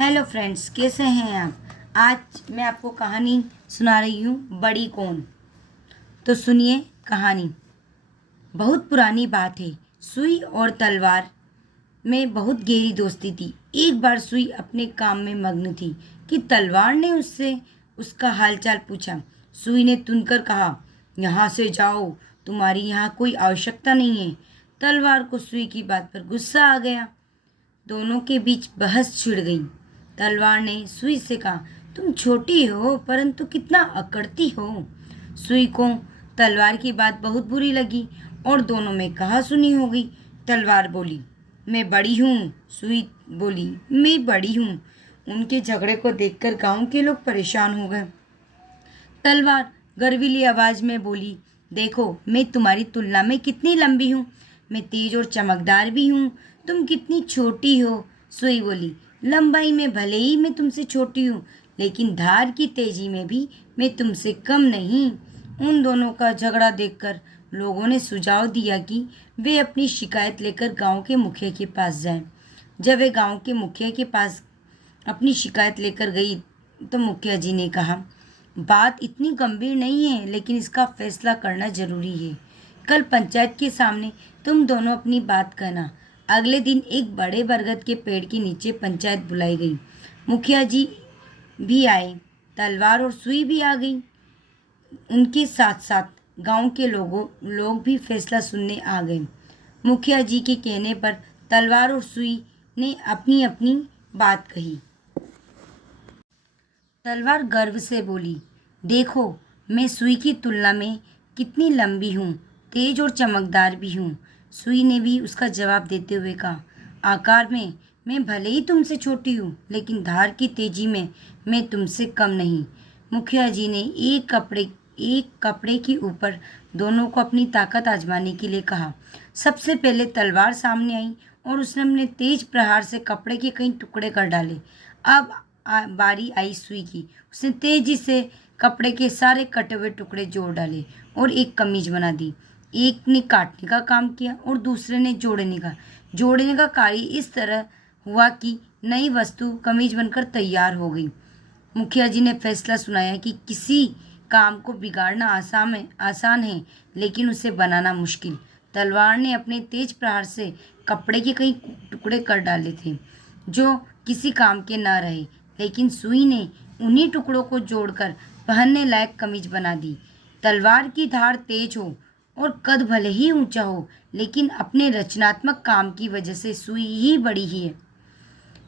Hello friends, कैसे हैं आप। आज मैं आपको कहानी सुना रही हूँ, बड़ी कौन। तो सुनिए कहानी। बहुत पुरानी बात है। सुई और तलवार में बहुत गहरी दोस्ती थी। एक बार सुई अपने काम में मग्न थी कि तलवार ने उससे उसका हालचाल पूछा। सुई ने तुनकर कहा, यहाँ से जाओ, तुम्हारी यहाँ कोई आवश्यकता नहीं है। तलवार को सुई की बात पर गुस्सा आ गया। दोनों के बीच बहस छिड़ गई। तलवार ने सुई से कहा, तुम छोटी हो परंतु कितना अकड़ती हो। सुई को तलवार की बात बहुत बुरी लगी और दोनों में कहा सुनी हो गई। तलवार बोली, मैं बड़ी हूँ। सुई बोली, मैं बड़ी हूँ। उनके झगड़े को देखकर गांव के लोग परेशान हो गए। तलवार गर्वीली आवाज में बोली, देखो मैं तुम्हारी तुलना में कितनी लंबी हूँ। मैं तेज और चमकदार भी हूँ। तुम कितनी छोटी हो। सुई बोली, लंबाई में भले ही मैं तुमसे छोटी हूँ, लेकिन धार की तेजी में भी मैं तुमसे कम नहीं। उन दोनों का झगड़ा देखकर लोगों ने सुझाव दिया कि वे अपनी शिकायत लेकर गांव के मुखिया के पास जाएं। जब वे गांव के मुखिया के पास अपनी शिकायत लेकर गई तो मुखिया जी ने कहा, बात इतनी गंभीर नहीं है, लेकिन इसका फैसला करना जरूरी है। कल पंचायत के सामने तुम दोनों अपनी बात कहना। अगले दिन एक बड़े बरगद के पेड़ के नीचे पंचायत बुलाई गई। मुखिया जी भी आए, तलवार और सुई भी आ गई। उनके साथ साथ गांव के लोग भी फैसला सुनने आ गए। मुखिया जी के कहने पर तलवार और सुई ने अपनी अपनी बात कही। तलवार गर्व से बोली, देखो मैं सुई की तुलना में कितनी लंबी हूँ, तेज और चमकदार भी हूँ। सुई ने भी उसका जवाब देते हुए कहा, आकार में मैं भले ही तुमसे छोटी हूँ, लेकिन धार की तेजी में मैं तुमसे कम नहीं। मुखिया जी ने एक कपड़े के ऊपर दोनों को अपनी ताकत आजमाने के लिए कहा। सबसे पहले तलवार सामने आई और उसने अपने तेज प्रहार से कपड़े के कई टुकड़े कर डाले। अब बारी आई सुई की। उसने तेजी से कपड़े के सारे कटे हुए टुकड़े जोड़ डाले और एक कमीज बना दी। एक ने काटने का काम किया और दूसरे ने जोड़ने का कार्य इस तरह हुआ कि नई वस्तु कमीज बनकर तैयार हो गई। मुखिया जी ने फैसला सुनाया कि किसी काम को बिगाड़ना आसान है, लेकिन उसे बनाना मुश्किल। तलवार ने अपने तेज प्रहार से कपड़े के कई टुकड़े कर डाले थे जो किसी काम के न रहे, लेकिन सुई ने उन्हीं टुकड़ों को जोड़कर पहनने लायक कमीज बना दी। तलवार की धार तेज हो और कद भले ही ऊंचा हो, लेकिन अपने रचनात्मक काम की वजह से सुई ही बड़ी ही है।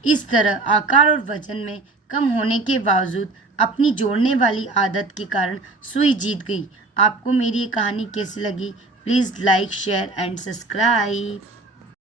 इस तरह आकार और वजन में कम होने के बावजूद अपनी जोड़ने वाली आदत के कारण सुई जीत गई। आपको मेरी ये कहानी कैसी लगी? Please like, share and subscribe.